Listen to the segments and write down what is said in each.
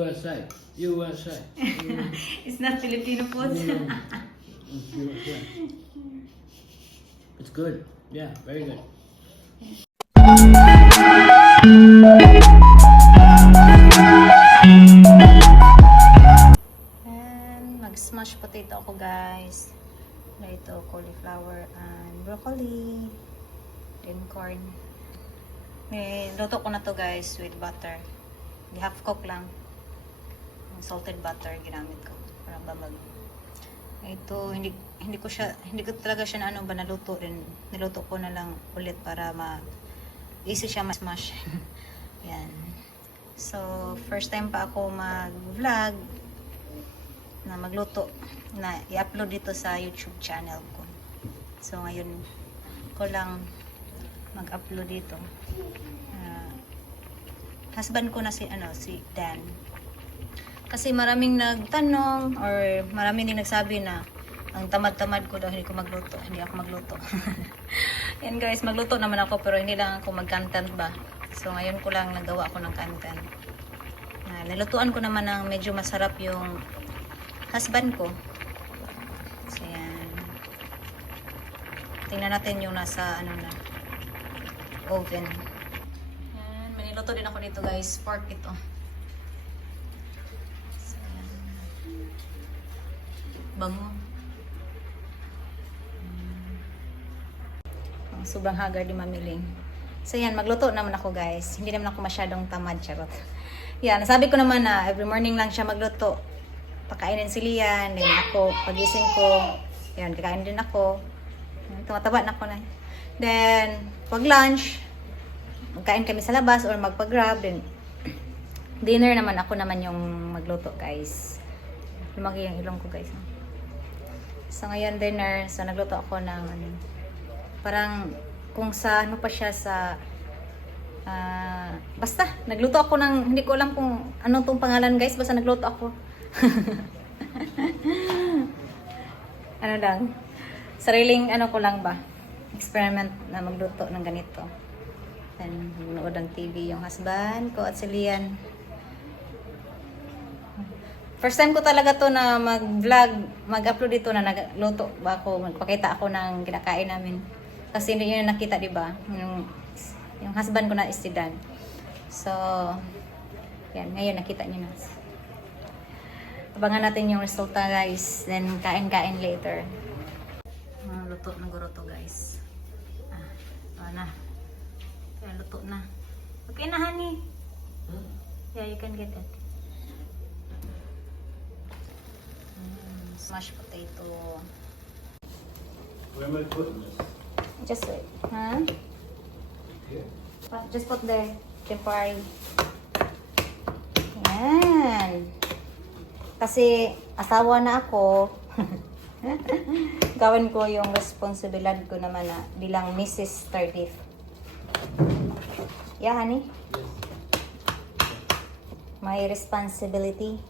USA. USA. It's not Filipino food. It's USA. It's good. Yeah, very good. And mag-smash potato ako, guys. Ito, cauliflower and broccoli. Then corn. Luto ko na to, guys, with butter. Half cook lang. Salted butter ginamit ko para ba ito hindi ko talaga siya na naluto din. Niluto ko na lang ulit para easy siya ma-smash. Yan. So, first time pa ako mag-vlog na magluto na i-upload dito sa YouTube channel ko. So, ngayon ko lang mag-upload dito. Husband ko na si Dan. Kasi maraming nagtanong or maraming din nagsabi na ang tamad-tamad ko daw, hindi ako magluto. Yan, guys, magluto naman ako pero hindi lang ako mag-content ba. So ngayon ko lang nagawa ako ng content. Nilutuan ko naman ng medyo masarap yung husband ko. So yan. Tingnan natin yung nasa oven. Yan, maniluto din ako dito, guys. Pork ito. Bango. Sobrang haggard di mamiling. So yan, magluto naman ako, guys. Hindi naman ako masyadong tamad, charot. Yan, nasabi ko naman na every morning lang siya magluto. Pakainin si Lian, then ako, pagising ko, yan, kakain din ako. Tumataba na ako na. Then, pag lunch, magkain kami sa labas or magpag-grab, then dinner naman ako naman yung magluto, guys. Lumaki yung ilong ko, guys. So ngayon dinner, so nagluto ako ng parang kung sa pa siya sa basta nagluto ako ng hindi ko alam kung anong tong pangalan, guys, basta nagluto ako. Lang sariling ko lang ba, experiment na magluto ng ganito. Then nanood ng TV yung husband ko at si Lian. First time ko talaga to na mag-vlog, mag-upload dito na nagluto ba ako, magpakita ako ng kinakain namin. Kasi hindi nyo nakita, di ba? Yung husband ko na is si Dan. So, yan, ngayon nakita nyo na. Abangan natin yung resulta, guys. Then, kain-kain later. Luto na guro to, guys. Na. Kaya luto na. Okay na, honey. Yeah, you can get it. Mashed potato. Where am I putting this? Just wait. Huh? Here. Just put there. Temporary. Yan. Kasi asawa na ako. Gawin ko yung responsibilidad ko naman na bilang Mrs. Tardif. Yeah, honey? Yes. My responsibility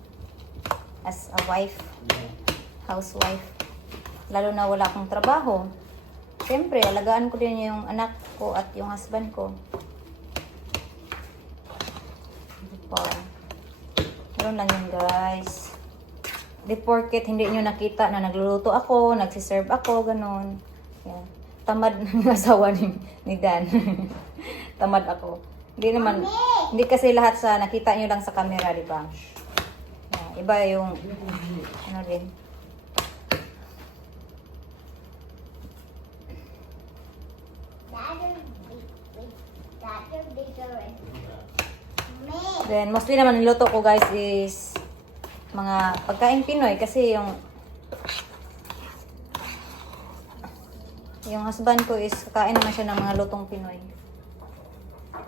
as a wife. Housewife. Lalo na wala akong trabaho. Siyempre, alagaan ko din yung anak ko at yung husband ko. Meron lang yun, guys. Di porket hindi nyo nakita na nagluluto ako, nagsiserve ako, ganun. Yan. Tamad ng asawa ni Dan. Tamad ako. Hindi naman, hindi kasi lahat sa nakita nyo lang sa camera, di ba? Yan. Iba yung, din. Then, mostly naman niluto ko, guys, is mga pagkain Pinoy kasi yung husband ko is kakain naman siya ng mga lutong Pinoy.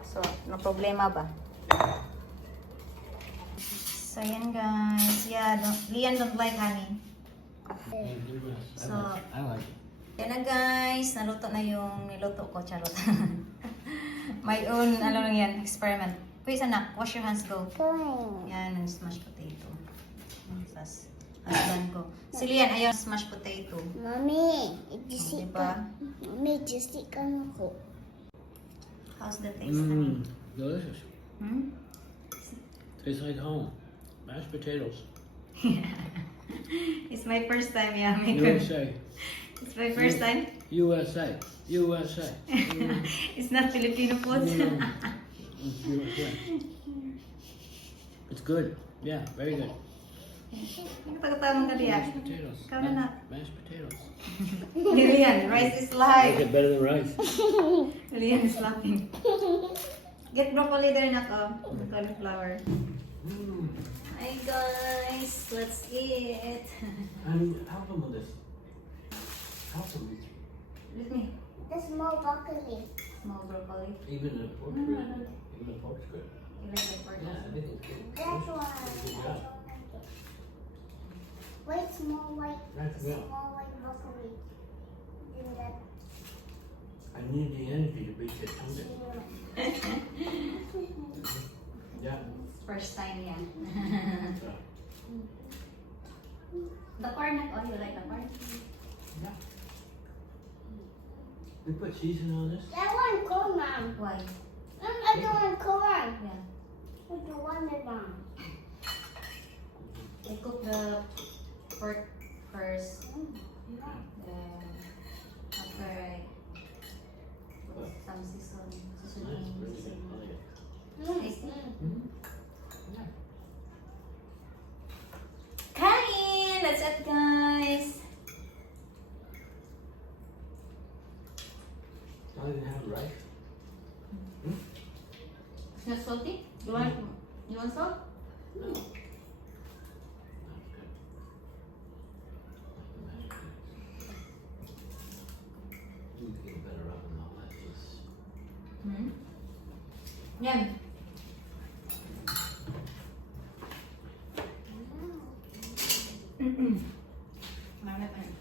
So, no problema ba? So, yan, guys. Yeah, Lian don't like honey. So, I like it. yan na, guys. Naluto na yung niluto ko. Charot. My own, lang yan, experiment. Please, anak, wash your hands, go. Yan, ang smashed potato. Sas husband ko. Si Lian, ayaw smashed potato. Mommy, just Diba? Mommy, just eat ako. How's the taste, honey? Delicious. Hmm? Tastes like home. Mashed potatoes. It's my first time, yeah. USA. It's my first time. USA. USA. It's not Filipino food. It's USA. It's good. Yeah, very good. Ano pagkatawang ka diya? Mashed potatoes. Ikaw na na. Mashed potatoes. Lilian, rice is Make live. it better than rice. Lilian is laughing. Get broccoli there na ko. The cauliflower. Hi guys, let's eat. And help them with this. Help them. Let me. There's more broccoli. Small broccoli. Even the pork's No, no, good. no. Even the pork's good. You like the pork? Yeah, everything's good. That one. Good job. Wait, small white. Right, yeah. Small white broccoli. Do that. I need the energy to beat your tongue. Yeah. First time yan. So, The corn, oh, you like the corn? yeah. We put seasoning on this. That one corn, Mom. Why? I don't want corn. Yeah. I don't want it, Mom. I cook the pork first. Then after I put some seasoning. Nice, really good. I like it. Tasty. Yeah. Kain! That's it, guys. I didn't have rice. It's not salty? You want salt? No. That's good. You can get better up and all that. Just Hmm? Yan. Marami pa rin.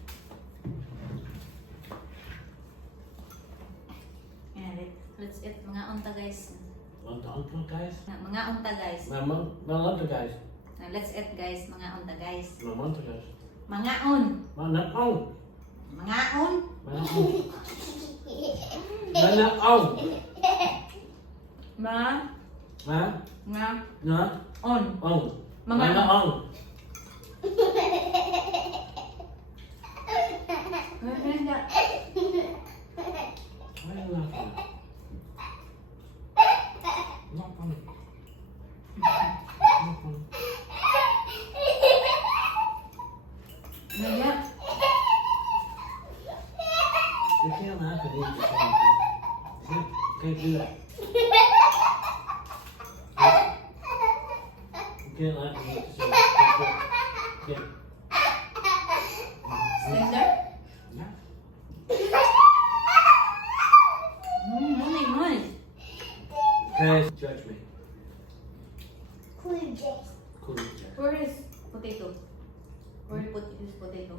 Yan, let's eat. Mga unta, guys. want the uncle guys. Mga unta, guys. My uncle guys. Let's eat, guys. Mga unta, guys. My uncle guys. Mga un. My uncle. Mga un. My uncle. My uncle. Ma. Ma. Nga. Na. On. On. Mga My on. Why are you laughing? Not funny. Not funny. Naya. You can't laugh and eat the same thing. You can't do that. You can't laugh and eat the same thing. Yeah. Slender? Yeah. Nice. Guys, judge me. Cool J. Cool. Jack. Where is potato? Where put this potato?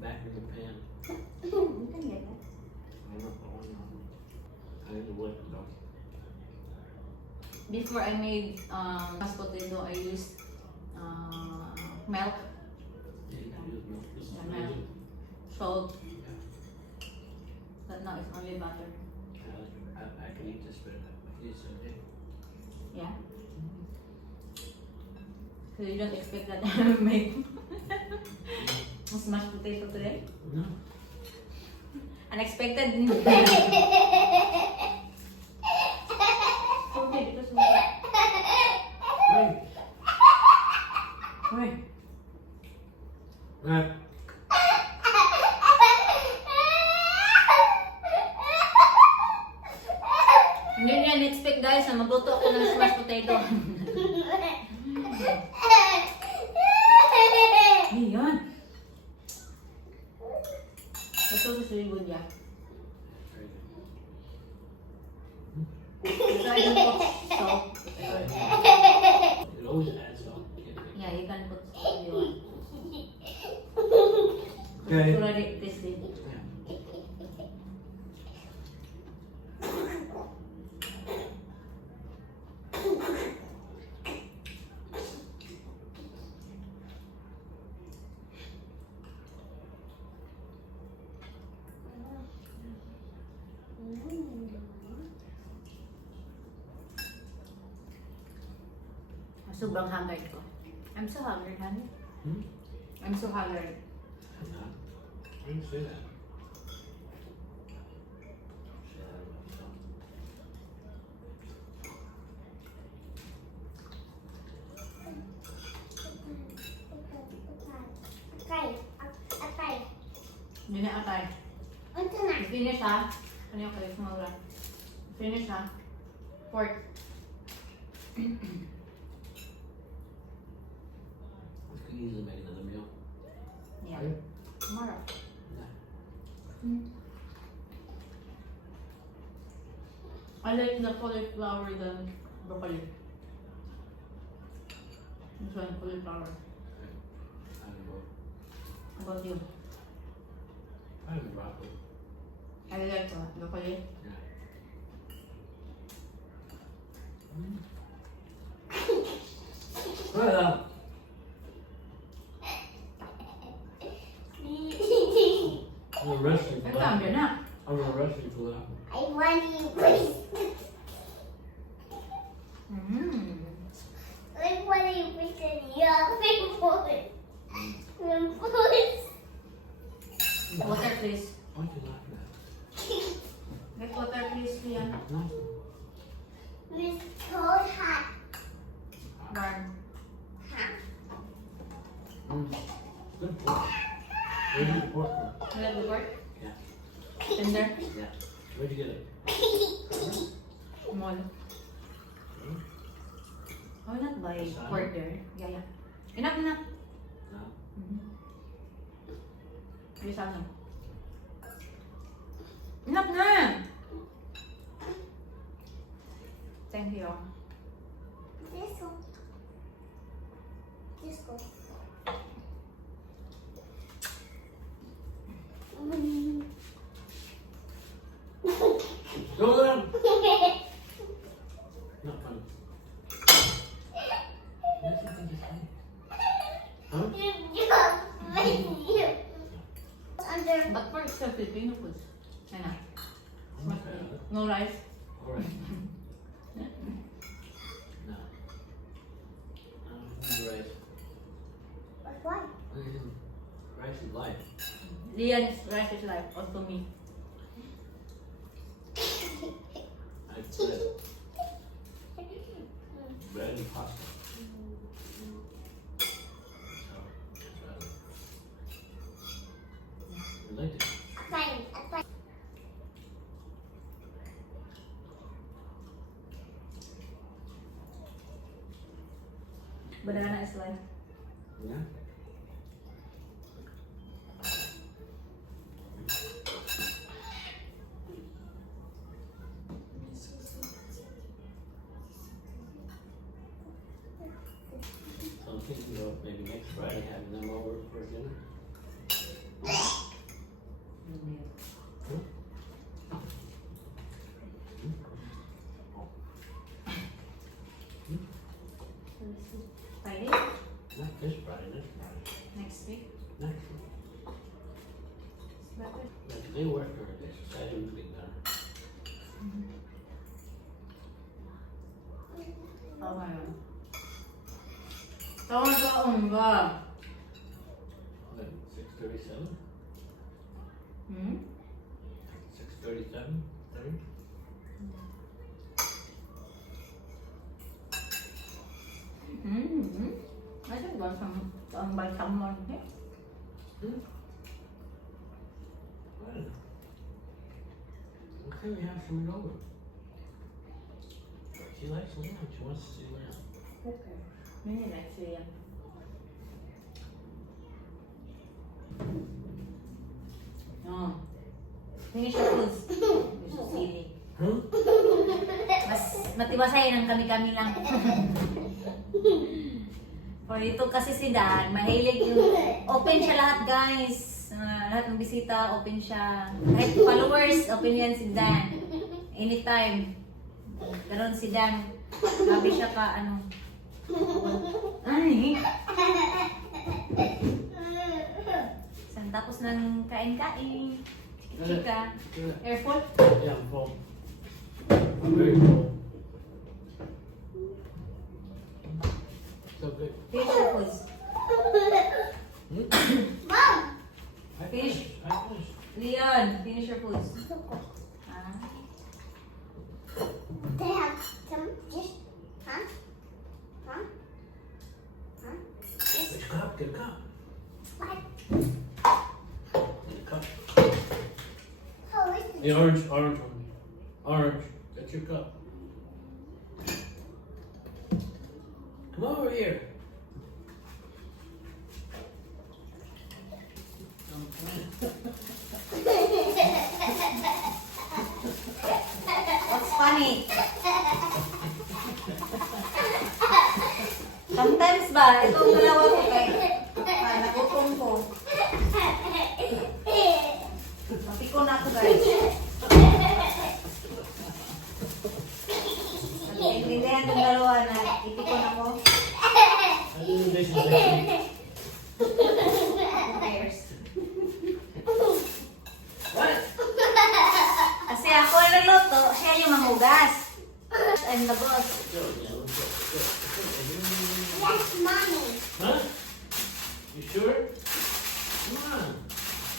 Back in the pan. You can get that. I don't know. I need to whip it though. Before I made mashed potato, I used milk, Yeah, you can use milk. This is Yeah, amazing. salt, but now it's only butter. I can eat this, but it's okay. Yeah. So you don't expect that I will make mashed potato today? No. Unexpected. Okay, because Right. wait. Right. Hindi niya na-expect guys na magluto ako ng smashed potato. Ayan. Ito is really good, yeah. So I can put salt. It always adds salt. Yeah, you can put salt if you want. Okay. It's already tasty. Yeah. Sobrang haggard ko. I'm so hungry, honey. Hmm? I'm so hungry. I'm not. I didn't say that. Say that about yourself. Atay. Hindi na atay. Ito na. Finish ha. Ano yung kayo sumawala? Finish ha. Pork. We could easily make another meal. Yeah. Right? Tomorrow. Yeah. I like the cauliflower than broccoli. This one cauliflower. I don't know. How about you? I have broccoli. I like broccoli. Yeah. Well, I'm gonna arrest you for Ito, andyan laughing. na. I'm gonna arrest you for laughing. I want you, please. Like, what are you putting your pimples? Pimples. Water please. What are you laughing at? Get water please, Liam. No? It's cold hot. Warm. Good pork. Where'd you get the pork from? You like the pork? Yeah. Tender? Yeah. Where'd you get it? Small. Oh, not buy pork there. Yeah, yeah. Enough, enough. No. Please, ano? Enough na! Thank you. This one. This one. Go then! Not funny. Yes, you think it's funny. Huh? Under. But pork is still Filipino food. Ano? Okay. No rice? Alright. No. Rice. Why? Rice is life. Lian's rice is life. Also me. I bread. Bread and pasta. You like it? Fine. Fine. Banana is life. Yeah? So I'm thinking of maybe next Friday having them over for dinner. Friday? Not this Friday, next Friday. Next week? Next week. It's better. But they work during this, so I didn't think that. Oh my god. Taon ba? What, 6:37? Hmm? 6:37? 30? Mm-hmm. I think got some by someone here. Well, okay, we have some over. She likes lamb. She wants to see lamb. Okay. Maybe next year. No. Finish your foods. This is silly. Huh? Mas matiwasay ng kami-kami lang. For ito kasi si Dan, mahilig yung open siya lahat guys. Lahat ng bisita, open siya. Kahit followers, open yan si Dan. Anytime. Pero si Dan, grabe siya ka, ano. Ay! Tapos ng kain-kain. Chika. Airful? Yeah, I'm full. I'm very full. So good. Finish your foods. cup. Get a cup. What? Get a cup. Oh, is The orange one. Orange. That's your cup. Come over here. What's funny? Sometimes ba, itong dalawa ko kay nagutom ko. Mapiko na ako guys. Nag-intindihan itong dalawa na ipiko na ako. I do the dishes next week. Who cares? What? Kasi ako ang nagluto, siya yung manghugas. I'm the boss. Yes, mommy. Huh? You sure? Come on.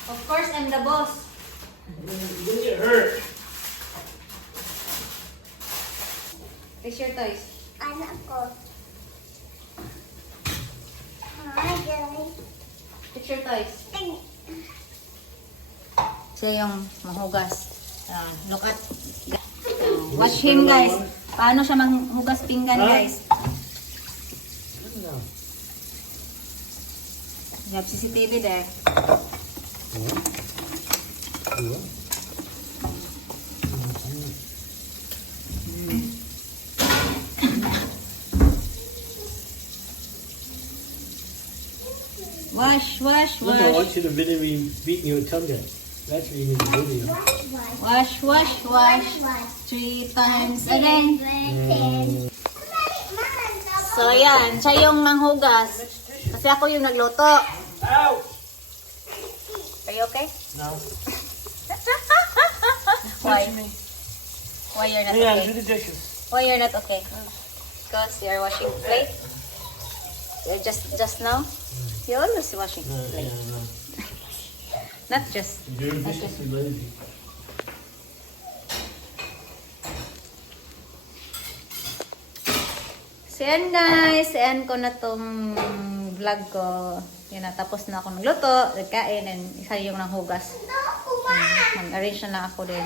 Of course, I'm the boss. You're gonna get hurt. Fix your toys. Anak ko. Hi, guys. Fix your toys. Siya yung manghugas. Look at. Watch him guys. Paano siya manghugas pinggan Huh? guys? You have CCTV there. Wash, wash, Look, I want wash. you to video me beating your tongue out. That's what you need to video. Wash, wash, wash. 3 times again. So yan, siya yung nanghugas. Kasi ako yung nagluto. Ow! Are you okay? No. Why? Why you're not Hang on, do okay? the dishes. Why you're not okay? Because you're washing plate? You're just now? You're always washing No, plate. yeah, no. Not just. You're viciously lazy. So yan guys, end ko na tong vlog ko. Yan na, tapos na ako nagluto, nagkain, and isa yung nanghugas. Mag-arrange na lang ako din.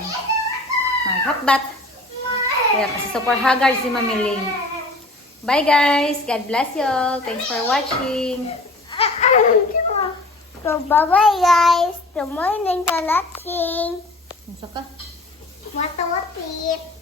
Mag-hotbat. Kaya kasi super haggard si Mami Ling. Bye guys! God bless you all. Thanks for watching. So, bye-bye, guys. Good morning, Kalatsing. Unsa ka? Matawapit.